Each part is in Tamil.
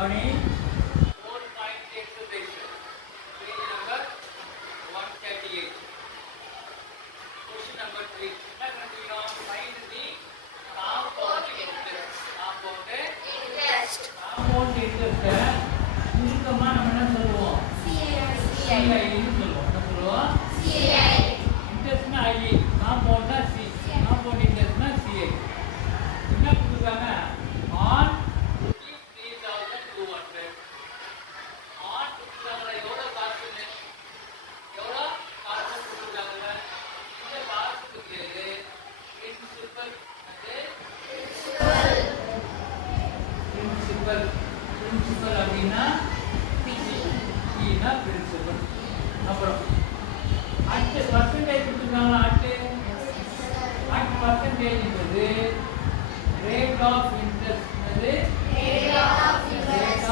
கவனி 4.8 exercise page number 138 question number 3 என்ன கண்டுபிடிக்கணும் find the compound interest compound interest சுருக்கமா நம்ம என்ன சொல்லுவோம் CI ன்னு சொல்லுவோம் என்ன சொல்லுவோம் CI interest னா I compound னா C compound interest னா CI என்ன கொடுத்தாங்க on rupees 3200 on கொடுத்தாங்க எவ்வளவு காசுன்னு எவ்வளவு காசு கொடுத்தாங்க இந்த காசுக்கு பேரு பிரின்சிபல் பிரின்சிபல் அப்படினா P னா பிரின்சிபல் அப்புறம் அடுத்து பர்சன்டேஜ் கொடுத்தாங்க அடுத்து பர்சன்டேஜ் என்பது rate of interest என்னது rate of interest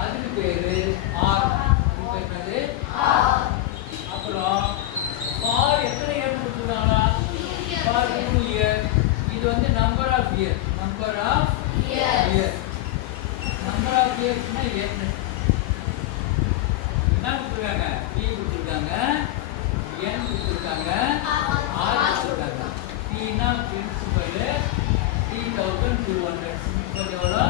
அதுக்கு பேரு R இப்போ என்னது R அப்புறம் for எத்தனை இயர் கொடுத்துருக்காங்களா for 2 year இது வந்து number of year number of years னா என்ன கொடுத்துருக்காங்க P கொடுத்துருக்காங்க N கொடுத்துருக்காங்க R கொடுத்துருக்காங்க P னா பிரின்சிபல் 3200 எவ்வளோ